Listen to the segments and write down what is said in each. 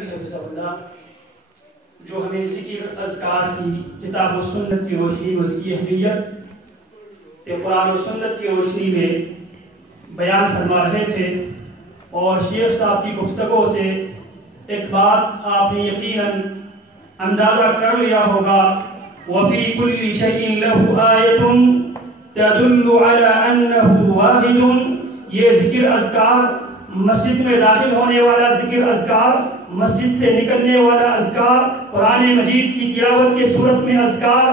تھانوی حفظہ اللہ جو ہمیں ذکر اذکار کی کتاب و سنت کی روشنی میں اس کی اہمیت قرآن و سنت کی روشنی میں بیان فرما رہے تھے، اور شیخ صاحب کی گفتگو سے ایک بات آپ نے یقیناً اندازہ کر لیا ہوگا، وَفِي كُلِّ شَيْءٍ لَهُ آیَةٌ تَدُلُّ عَلَىٰ أَنَّهُ وَاحِدٌ۔ یہ ذکر اذکار، مسجد میں داخل ہونے والا ذکر اذکار، مسجد سے نکلنے والا اذکار، قرآن مجید کی تلاوت کے صورت میں اذکار،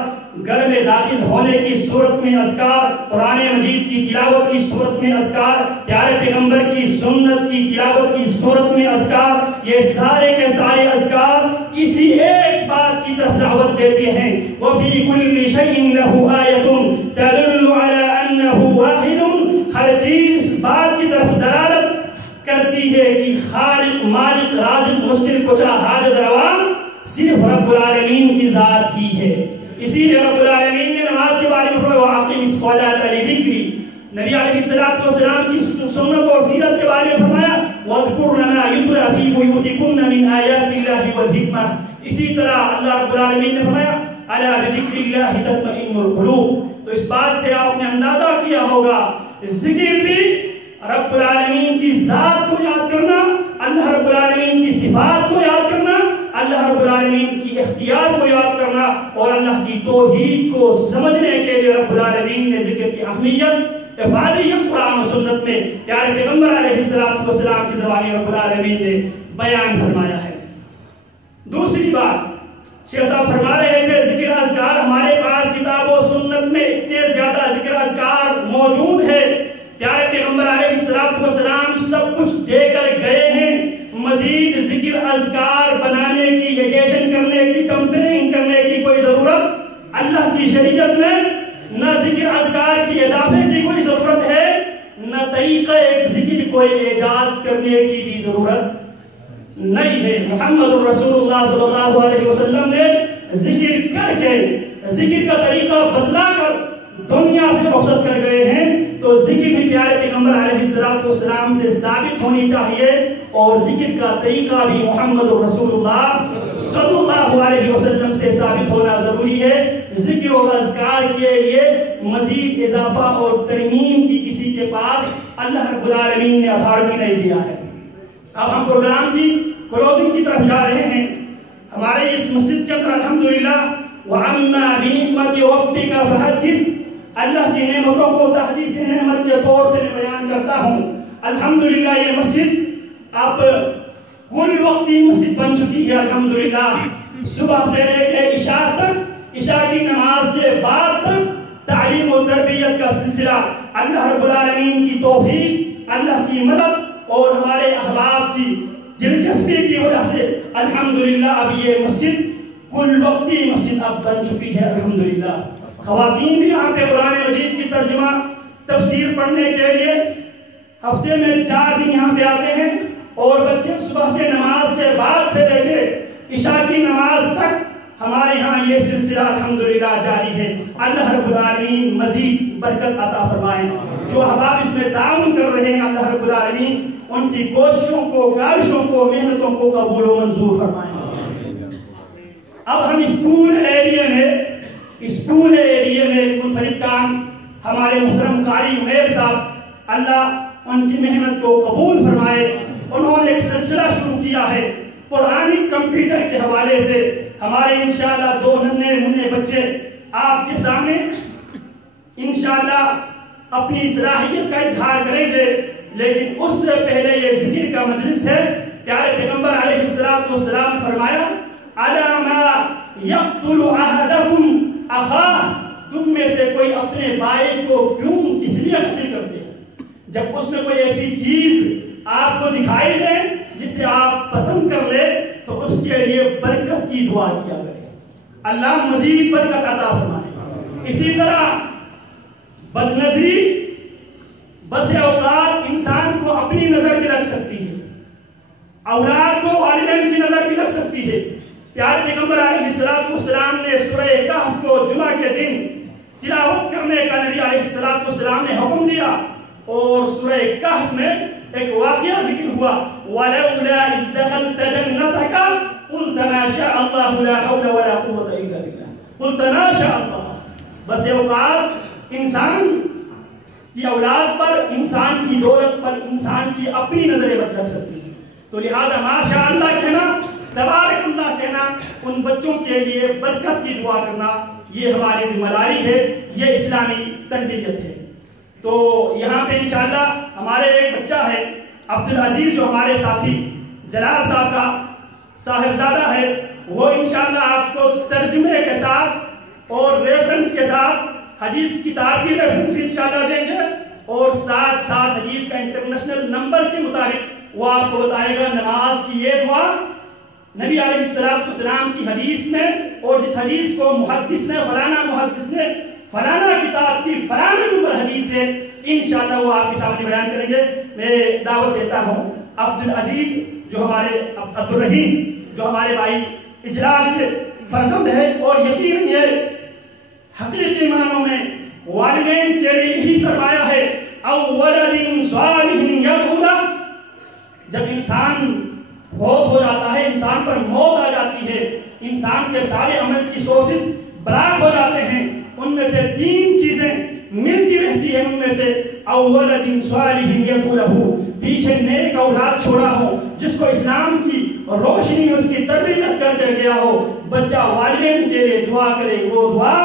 گھر میں داخل ہونے کی صورت میں اذکار، قرآن مجید کی تلاوت کی صورت میں اذکار، پیارے پیغمبر کی سنت کی تلاوت کی صورت میں اذکار، یہ سارے کے سارے اذکار اسی ایک بات کی طرف دعوت دیتے ہیں، وَفِي كُلِّ شَيْءٍ لَهُ آیَةٌ تَدُلُّ عَلَىٰ أَنَّهُ وَاحِدٌ۔ ہر چیز اس بات کی طرف دلالت کرتی ہے کہ خالق، مالک، رازق، مشکل کشا، حاجت روا صرف رب العالمین کی ذات ہی ہے۔ اسی لیے رب العالمین نے نماز کے بارے میں فرمایا وَأَقِمِ الصَّلَاةَ لِذِكْرِي۔ نبی علیہ السلام کی سنت اور سیرت کے بارے میں فرمایا وَاذْكُرْنَ مَا يُتْلَىٰ فِي بُيُوتِكُنَّ مِنْ آيَاتِ اللَّهِ وَالْحِكْمَةِ۔ اسی طرح اللہ رب العالمین نے فرمایا أَلَا بِذِكْرِ اللَّهِ تَطْمَئِنُّ الْقُلُوبُ۔ تو اس بات سے آپ نے اندازہ کیا ہوگا ذکر بھی رب العالمین کی ذات کو یاد کرنا، اللہ رب العالمین کی صفات کو یاد کرنا، اللہ رب العالمین کی اختیار کو یاد کرنا، اور اللہ کی توحید کو سمجھنے کے لیے رب العالمین نے ذکر کی اہمیت، افادیت قرآن و سنت میں پیارے پیغمبر علیہ السلام کی زبانی رب العالمین نے بیان فرمایا ہے۔ دوسری بات شیخ صاحب فرما رہے تھے ذکر اذکار ہمارے پاس کتاب و سنت میں اتنے زیادہ ذکر اذکار موجود ہے، پیارے پیغمبر علیہ السلام سب کچھ دے کر گئے ہیں، مزید ذکر اذکار بنانے کی، ایڈیشن کرنے کی، کمپیئرنگ کرنے کی کوئی ضرورت اللہ کی شریعت میں نہ ذکر اذکار کی اضافے کی کوئی ضرورت ہے، نہ طریقہ ذکر کوئی ایجاد کرنے کی بھی ضرورت نہیں ہے۔ محمد رسول اللہ صلی اللہ علیہ وسلم نے ذکر کر کے ذکر کا طریقہ بدلا کر دنیا سے رخصت کر گئے ہیں، تو ذکر بھی پیارے پیغمبر علیہ السلام سے ثابت ہونی چاہیے، اور ذکر کا طریقہ بھی محمد رسول اللہ صلی اللہ علیہ وسلم سے ثابت ہونا ضروری ہے۔ ذکر اور اذکار کے لیے مزید اضافہ اور ترمیم کی کسی کے پاس اللہ رب العالمین نے اتھارٹی نہیں دیا ہے۔ اب ہم پروگرام کی کلوزنگ کی طرف جا رہے ہیں۔ ہمارے اس مسجد کے اندر الحمدللہ وَعَمَّا بِنِعْمَتِ رَبِّكَ فَحَدِّثْ، اللہ کی نعمتوں کو تحدیث نعمت کے طور پہ میں بیان کرتا ہوں۔ الحمدللہ یہ مسجد اب کل وقتی مسجد بن چکی ہے، الحمدللہ صبح سے لے کے عشاء تک، عشاء کی نماز کے بعد تک تعلیم و تربیت کا سلسلہ اللہ رب العالمین کی توفیق، اللہ کی مدد اور ہمارے احباب کی دلچسپی کی وجہ سے الحمدللہ اب یہ مسجد کل وقتی مسجد اب بن چکی ہے الحمدللہ۔ خواتین بھی یہاں پہ قرآن مجید کی ترجمہ تفسیر پڑھنے کے لیے ہفتے میں 4 دن یہاں پہ آتے ہیں، اور بچے صبح کے نماز کے بعد سے لے کے عشاء کی نماز تک ہمارے ہاں یہ سلسلہ الحمدللہ جاری ہے۔ اللہ رب العالمین مزید برکت عطا فرمائیں۔ جو احباب اس میں تعاون کر رہے ہیں اللہ رب العالمین ان کی کوششوں کو، کاوشوں کو، محنتوں کو قبول و منظور فرمائیں۔ اب ہم اس پورے ایریے میں ایک منفرد کام ہمارے محترم قاری عمیر صاحب اللہ ان کی محنت کو قبول فرمائے، انہوں نے ایک سلسلہ شروع کیا ہے قرآنک کمپیوٹر کے حوالے سے۔ ہمارے انشاءاللہ 2 ننھے منھے بچے آپ کے سامنے انشاءاللہ اپنی صلاحیت کا اظہار کریں گے، لیکن اس سے پہلے یہ ذکر کا مجلس ہے۔ پیارے پیغمبر علیہ السلام فرمایا أَلَا مَا يَقْتُلُ أَحَدَكُمْ أَخَاهُ، تم میں سے کوئی اپنے بھائی کو کیوں کس لیے قتل کرتے ہیں؟ جب اس میں کوئی ایسی چیز آپ کو دکھائی دے جسے آپ پسند کر لے تو اس کے لیے برکت کی دعا کیا کرے، اللہ مزید برکت عطا فرمائے۔ اسی طرح بدنظری بس اوقات انسان کو اپنی نظر بھی لگ سکتی ہے، اولاد کو والدین کی نظر بھی لگ سکتی ہے۔ پیارے پیغمبر علیہ السلام نے سورہ کہف کو جمعہ کے دن تلاوت کرنے کا نبی علیہ السلام نے حکم دیا، اور سورہ کہف میں ایک واقعہ ذکر ہوا وَلَوْلَا إِذْ دَخَلْتَ جَنَّتَكَ شاء اللہ لا حول ولا قوت الا باللہ، قلت ما شاء اللہ. بس اوقات انسان کی اولاد پر، انسان کی دولت پر انسان کی اپنی نظریں بد لگ سکتی ہیں، تو لہذا ما شاء اللہ کہنا، تبارک اللہ کہنا، ان بچوں کے لیے برکت کی دعا کرنا، یہ ہماری ذمہ داری ہے، یہ اسلامی تربیت ہے. تو یہاں پہ انشاءاللہ ہمارے ایک بچہ ہے عبدالعزیز، جو ہمارے ساتھی جلال صاحب کا صاحبزادہ ہے، وہ انشاءاللہ آپ کو ترجمے کے ساتھ اور ریفرنس کے ساتھ حدیث کتاب کی ریفرنس انشاءاللہ دیں گے، اور ساتھ ساتھ حدیث کا انٹرنیشنل نمبر کے مطابق وہ آپ کو بتائے گا نماز کی یہ دعا نبی علیہ السلام کی حدیث میں، اور جس حدیث کو محدث نے فلانا کتاب کی فلانا نمبر حدیث ہے، انشاءاللہ وہ آپ کے سامنے بیان کریں گے. میں دعوت دیتا ہوں عبدالعزیز جو ہمارے عبدالرحیم جو ہمارے بھائی اجلال کے فرزند ہے، اور یقیناً یہ حقیقی معنوں میں والدین کے لیے یہی سرمایہ ہے. اولد صالح یدعو لہ، جب انسان فوت ہو جاتا ہے، انسان پر موت آ جاتی ہے، انسان کے سارے عمل کی سورسز بلاک ہو جاتے ہیں، ان میں سے 3 چیزیں ملتی رہتی ہیں. ان میں سے اولد صالح یدعو لہ، پیچھے نیک اولاد چھوڑا ہو جس کو اسلام کی روشنی میں اس کی تربیت کر کے گیا ہو، بچہ والدین کے لیے دعا کرے، وہ دعا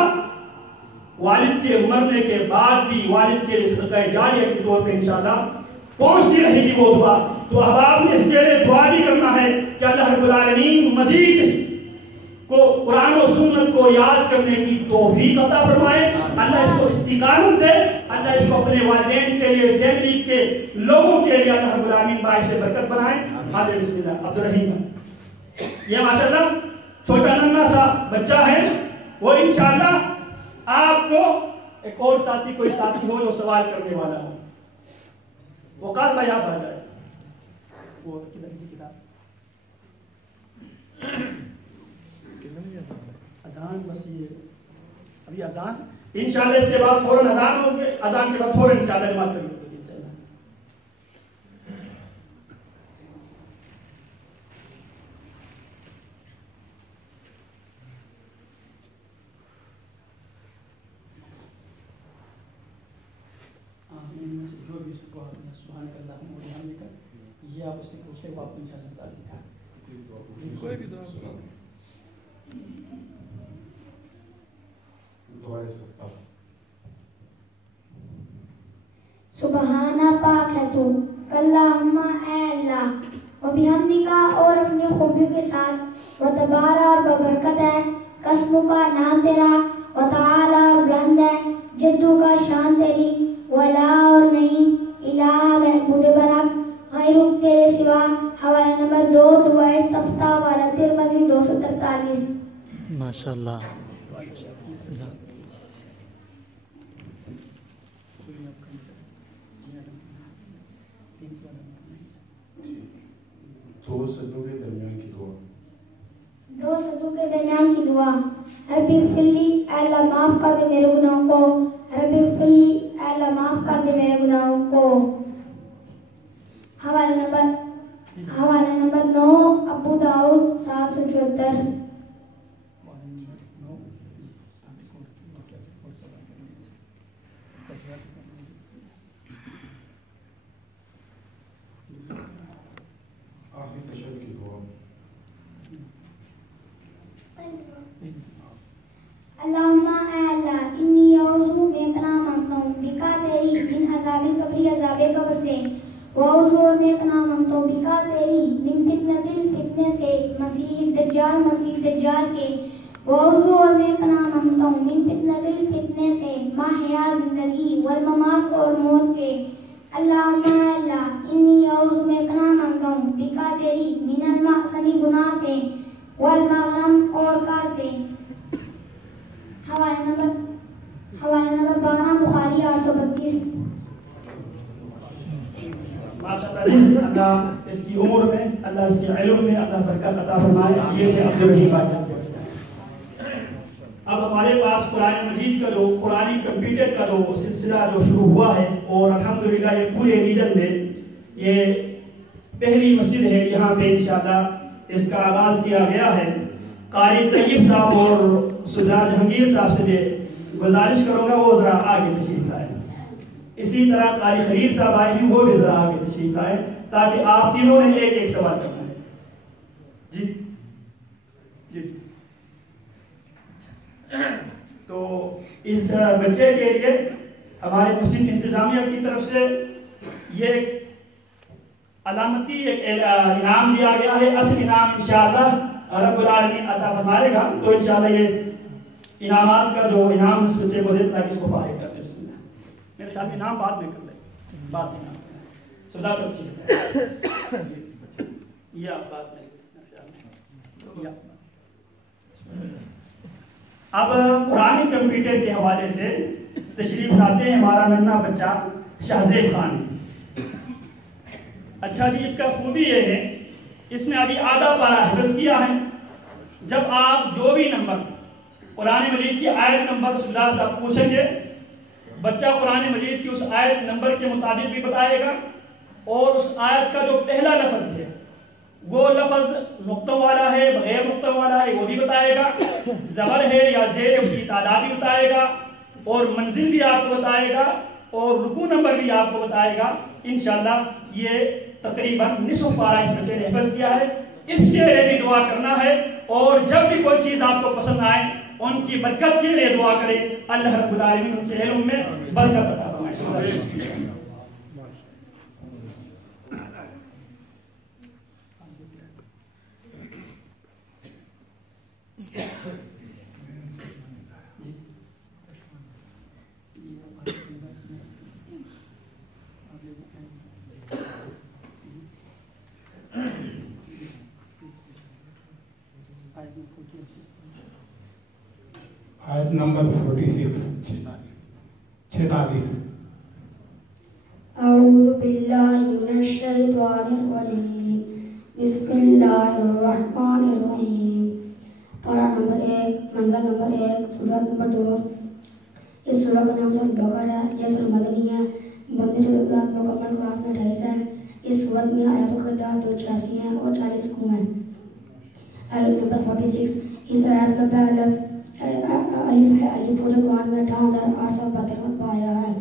والد کے مرنے کے بعد بھی والد کے لیے صدقہ جاریہ کے طور پہ انشاءاللہ پہنچتی رہے گی وہ دعا. تو احباب نے اس کے لیے دعا بھی کرنا ہے کہ اللہ رب العالمین مزید اس کو قرآن و سنت کو یاد کرنے کی توفیق عطا فرمائے، اللہ اس کو استقامت دے، اللہ اس کو اپنے والدین کے لیے، فیملی کے لوگوں کے لیے اللہ رب العالمین باعث برکت بنائے. حاضر بسم اللہ عبدالرحیم. یہ ماشاءاللہ چھوٹا ننھا سا بچہ ہے، وہ انشاءاللہ آپ کو ایک اور ساتھی، کوئی ساتھی ہو جو سوال کرنے والا ہو، وہ کاز بھائی آپ آ جائے. وہ کتاب اذان، بس یہ ابھی اذان انشاءاللہ اس کے بعد فوراً اذان ہوگی، اذان کے بعد فوراً انشاءاللہ جماعت کریں گے. جو بھی سبحانک اللہم و بحمدک، یہ آپ اس سے پوچھیں، وہ آپ کو انشاءاللہ بتا دیں گے. کوئی بھی دعا سبحانہ پاک ہے تو، کلہم اے اللہ، و بحمدک اور اپنی خوبیوں کے ساتھ، و تبارہ اور ببرکت ہے، قسموں کا نام تیرا، و تعالی اور بلند ہے، جدو کا شان تیری، ولا اور نہیں الہ محبود برحق غیرک تیرے سوا. حوالہ نمبر 2 دعا استفتاح والا ترمذی 243. ماشاءاللہ. دو سجدوں کے درمیان کی دعا. دو سجدوں کے درمیان کی دعا. ربی اغفر لی، اے اللہ معاف کر دے میرے گناہوں کو. ربی اغفر لی، اے اللہ معاف کر دے میرے گناہوں کو. حوالہ نمبر 9 ابو داؤد 774. آخری تشہد کی دعا. اللہم اے اللہ، انی اعوذ میں پناہ مانگتا ہوں بکا تیری من عذاب القبر، عذاب قبر سے، واعوذ میں پناہ مانگتا ہوں بکا تیری من فتنۃ الفتنے سے، مسیح دجال کے، واعوذ اور میں پناہ مانگتا ہوں من فتنۃ الفتنے سے، محیا زندگی والممات اور موت کے. اللہم اے اللہ، انی اعوذ میں پناہ مانگتا ہوں بکا تیری من المعصمی گناہ سے، والمغرم اور کار سے. حوالہ نمبر 12 بخاری 832. ماشاءاللہ اللہ اس کی عمر میں، اللہ اس کے علم میں اللہ برکت عطا فرمائے. یہ تھے عبدالرحیم بھائی. اب ہمارے پاس قرآن مجید کا جو قرآن کمپیوٹر کا جو سلسلہ جو شروع ہوا ہے، اور الحمدللہ یہ پورے ریجن میں یہ پہلی مسجد ہے. یہاں پہ انشاءاللہ اس کا آغاز کیا گیا ہے. قاری طیب صاحب اور سردار جہانگیر صاحب سے گزارش کروں گا وہ ذرا آگے تشریف لائیں. اسی طرح قاری خلیل صاحب آئے ہیں وہ بھی ذرا آگے تشریف لائیں تاکہ آپ تینوں نے ایک ایک سوال کرنا ہے. جی جی. تو اس بچے کے لیے ہمارے مسجد انتظامیہ کی طرف سے یہ علامتی ایک انعام دیا گیا ہے. اصل انعام انشاءاللہ رب العالمین عطا فرمائے گا. تو انشاءاللہ یہ انعامات کا جو انعام اس بچے کو دیتا ہے کس کو فائدہ کرتے ہیں. میرے خیال میں انعام بعد میں کر لیں. بعد میں سردار صاحب یہ آپ بات میں اب قرآن کمپیوٹر کے حوالے سے تشریف لاتے ہیں ہمارا ننھا بچہ شہزیب خان. اچھا جی, اس کا خوبی یہ ہے اس نے ابھی آدھا پارہ حفظ کیا ہے. جب آپ جو بھی نمبر قرآن مجید کی آیت نمبر سردار صاحب پوچھیں گے بچہ قرآن مجید کی اس آیت نمبر کے مطابق بھی بتائے گا اور اس آیت کا جو پہلا لفظ ہے وہ لفظ نقطوں والا ہے بغیر نقطوں والا ہے وہ بھی بتائے گا, زبر ہے یا زیر اس کی تعداد بھی بتائے گا اور منزل بھی آپ کو بتائے گا اور رکوع نمبر بھی آپ کو بتائے گا. انشاءاللہ یہ تقریباً نصف پارہ اس بچے نے حفظ کیا ہے. اس کے لیے بھی دعا کرنا ہے اور جب بھی کوئی چیز آپ کو پسند آئے ان کی برکت کے لیے دعا کریں. اللہ رب العالمین ان کے علم میں برکت عطا فرمائے. آیت نمبر 46 اعوذ باللہ من الشیطان الرجیم بسم اللہ الرحمن الرحیم. پارہ نمبر 1 منزل نمبر 1 سورت نمبر 2. اس سورہ کا نام سورۃ بقرہ ہے. یہ سورہ مدنی ہے. بندش مکمل قرآن میں 28 ہے. اس سورت میں آیاتوں کی تعداد 286 ہیں اور 40 رکوع ہیں. آیت نمبر 46. اس آیت کا پہلا الف ہے. الف پورے قرآن میں 58,872 مرتبہ آیا ہے.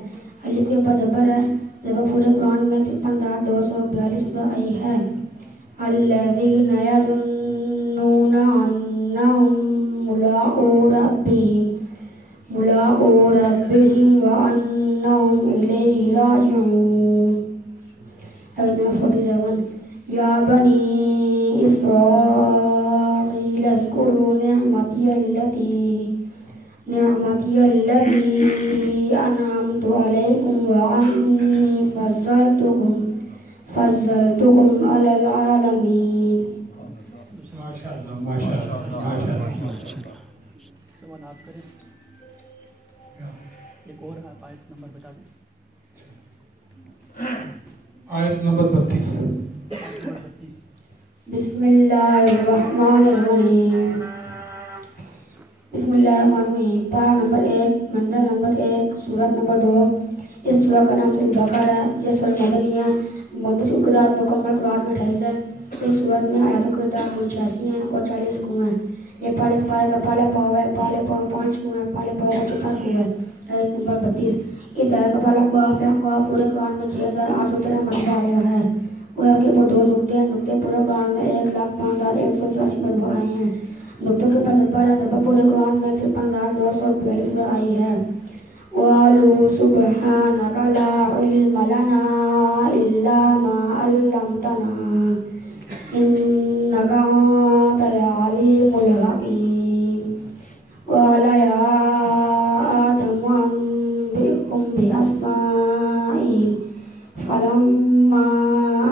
الف کے اوپر زبر ہے. زبر پورے قرآن میں 53,242 مرتبہ آئی ہے. الذین یظنون انہم ملاقو ربہم وانہم الیہ راجعون. آیت نمبر 47. یا بنی اسرائیل اذکروا نعمتی التي أنعمت عليكم وأني فضلتكم على العالمين. سوال آپ کریں. ایک اور آیت نمبر بتا دیں. آیت نمبر 32. بسم اللہ الرحمن الرحیم. بسم اللہ الرحمن الرحیم. پارہ نمبر 1 منزل نمبر 1 سورت نمبر 2. اس سورہ کا نام سورۃ بقرہ ہے. یہ سورہ مدنی ہے. مکمل قرآن میں 28 ہے. اس سورت میں آیاتوں کی تعداد 286 ہیں اور 40 رکوع ہیں. یہ پارے کا پہلا پاؤ ہے. پہلے پاؤ 5 رکوع ہیں. پہلے پاؤ کا چوتھا رکوع ہے. آیت نمبر 32. اس آیت کا پہلا قاف ہے. قاف پورے قرآن میں 6,813 مرتبہ آیا ہے. قاف کے اوپر 2 نقطے ہیں. نقطے پورے قرآن میں 1,05,184 مرتبہ آئے ہیں. نقطوں کے پاس زبر ہے. زبر پورے قرآن میں 53,242 مرتبہ آئی ہے. وَقَالُوا سُبْحَانَكَ لَا عِلْمَ لَنَا إِلَّا مَا عَلَّمْتَنَا إِنَّكَ أَنْتَ الْعَلِيمُ الْحَكِيمُ. قَالَ يَا آدَمُ أَنْبِئْهُمْ بِأَسْمَائِهِمْ فَلَمَّا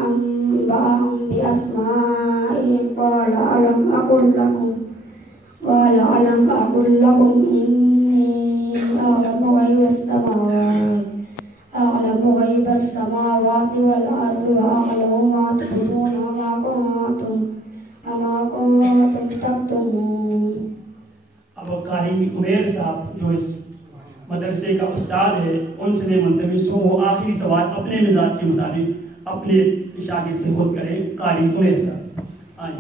أَنْبَأَهُمْ بِأَسْمَائِهِمْ قَالَ أَلَمْ أَقُل لَّكُمْ إِنِّي أَعْلَمُ غَيْبَ السَّمَاوَاتِ وَالْأَرْضِ وَأَعْلَمُ مَا تُبْدُونَ وَمَا كُنتُمْ تَكْتُمُونَ. اب قاری عمیر صاحب جو اس مدرسے کا استاد ہے ان سے میں منتمس ہوں. وہ آخری سوال اپنے مزاج کے مطابق اپنے شاگرد سے خود کریں. قاری عمیر صاحب آئیں.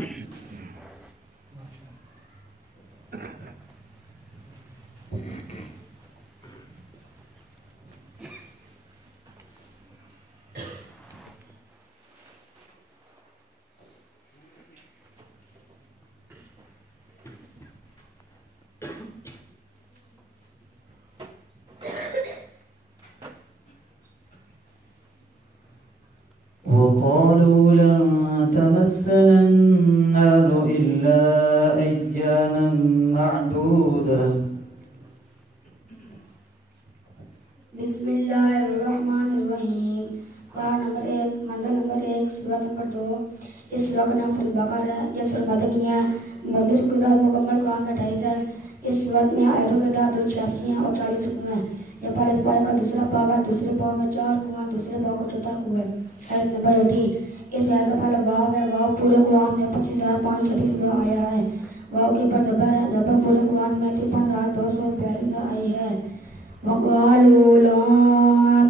وقالوا لن تمسنا النار إلا أياما معدودة بسم الله الرحمن الرحیم. پارہ نمبر 1 منزل نمبر 1 سورت نمبر 2. اس سورہ کا نام البقرہ یہ سورہ مدنی ہے. مدنی سورہ مکمل قرآن میں 28 ہے. اس سورت میں آیتوں کی تعداد 86 ہیں اور 40 رکوع ہیں. یہ پارہ اس پارے کا دوسرا باب ہے. دوسرے باب میں 4 رکوع ہیں. دوسرے باب کا چوتھا رکوع ہے. آیت نمبر 18. اس آیت کا پہلا باب ہے. واو پورے قرآن میں 25,500 آیا ہے. واو کے اوپر زبر ہے. زبر پورے قرآن میں 53,242 آئی ہے. وَقَالُوا لَا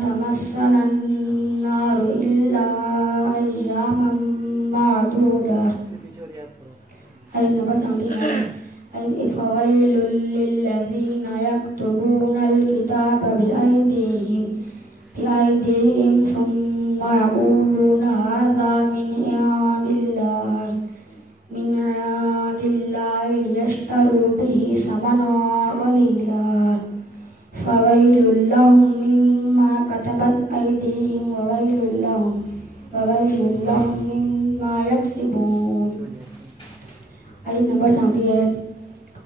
تَمَسَّنَا النَّارُ إِلَّا أَيَّامًا مَّعْدُودَةً. آیت نمبر 79. فَوَيْلٌ لِّلَّذِينَ يَكْتُبُونَ الْكِتَابَ بِأَيْدِيهِمْ ثُمَّ يَقُولُونَ هَٰذَا مِنْ عِندِ اللَّهِ لِيَشْتَرُوا بِهِ ثَمَنًا قَلِيلًا فَوَيْلٌ لَّهُم مِّمَّا كَتَبَتْ أَيْدِيهِمْ وَوَيْلٌ لَّهُم مِّمَّا يَكْسِبُونَ. آیت نمبر 78.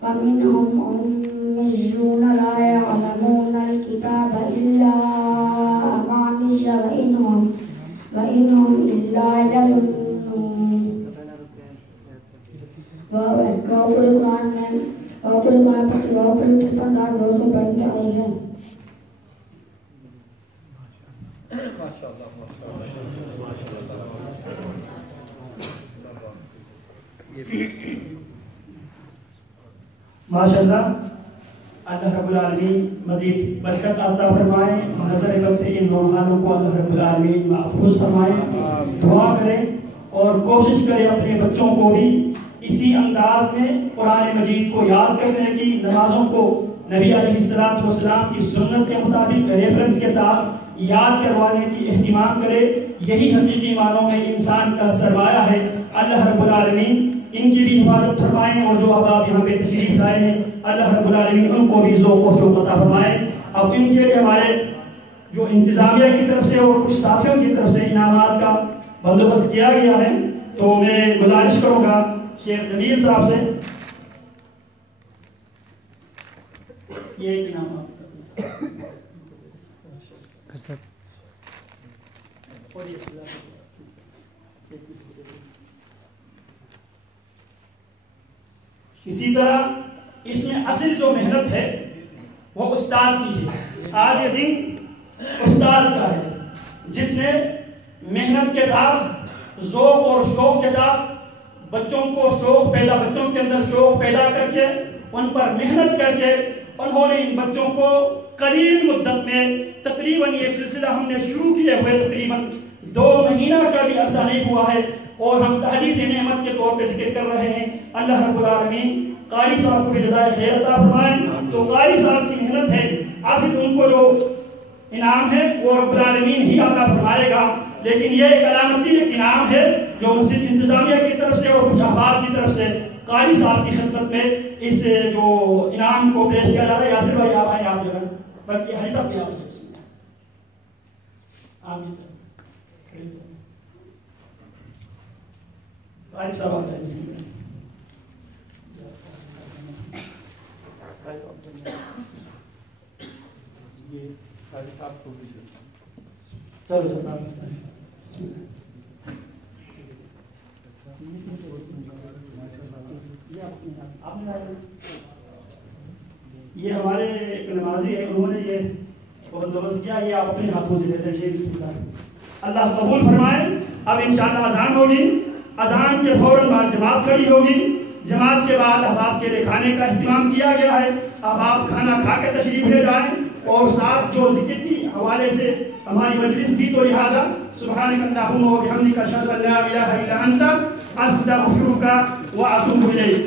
وَمِنْهُمْ أُمِّيُّونَ لَا يَعْلَمُونَ الْكِتَابَ إِلَّا أَمَانِيَّ وَإِنْ هُمْ إِلَّا يَظُنُّونَ. واو پورے قرآن میں 53,242 آئی ہے. ماشاءاللہ. اللہ رب العالمین مزید برکت عطا فرمائے. نظر بد سے ان روحانوں کو اللہ رب العالمین محفوظ فرمائے. دعا کریں اور کوشش کریں اپنے بچوں کو بھی اسی انداز میں قرآن مجید کو یاد کرنے کی، نمازوں کو نبی علیہ السلام کی سنت کے مطابق ریفرنس کے ساتھ یاد کروانے کی اہتمام کرے. یہی حقیقی معنوں میں انسان کا سرمایہ ہے. اللہ رب العالمین ان کی بھی حفاظت فرمائیں اور جو احباب یہاں پہ تشریف لائے ہیں اللہ رب العالمین ان کو بھی ذوق و شوق عطا فرمائے. اب ان کے لیے ہمارے جو انتظامیہ کی طرف سے اور کچھ ساتھیوں کی طرف سے انعامات کا بندوبست کیا گیا ہے، تو میں گزارش کروں گا شیخ جمیل صاحب سے یہ انعامات اسی طرح اس میں اصل جو محنت ہے وہ استاد کی ہے. آج یہ دن استاد کا ہے جس نے محنت کے ساتھ ذوق اور شوق کے ساتھ بچوں کے اندر شوق پیدا کر کے ان پر محنت کر کے انہوں نے ان بچوں کو قلیل مدت میں تقریباً یہ سلسلہ ہم نے شروع کیے ہوئے تقریباً 2 مہینہ کا بھی عرصہ نہیں ہوا ہے اور ہم تحدیث نعمت کے طور پہ ذکر کر رہے ہیں. اللہ رب العالمین قاری صاحب کو بھی جزائے خیر عطا فرمائیں. تو قاری صاحب کی محنت ہے، آصف ان کو جو انعام ہے وہ رب العالمین ہی عطا فرمائے گا، لیکن یہ ایک علامتی ایک انعام ہے جو مسجد انتظامیہ کی طرف سے اور کچھ احباب کی طرف سے قاری صاحب کی خدمت میں اس جو انعام کو پیش کیا جا رہا ہے. یاسر بھائی آپ آئیں، آپ جگہ بلکہ حری صاحب بھی آئیں. قاری صاحب آ جائیں اس کی یہ ہمارے نمازی ہیں، انہوں نے یہ بندوبست کیا، یہ آپ اپنے ہاتھوں سے لے لیجیے. بسم اللہ. اللہ قبول فرمائے. اب انشاءاللہ اذان ہوگی، اذان کے فوراً بعد جماعت کھڑی ہوگی. جماعت کے بعد احباب کے لیے کھانے کا اہتمام کیا گیا ہے. احباب کھانا کھا کے تشریف لے جائیں اور ساتھ جو ذکر کی حوالے سے ہماری مجلس تھی تو لہٰذا سبحانک اللہم و بحمدک اشہد ان لا الہ الا انت استغفرک و اتوب الیک.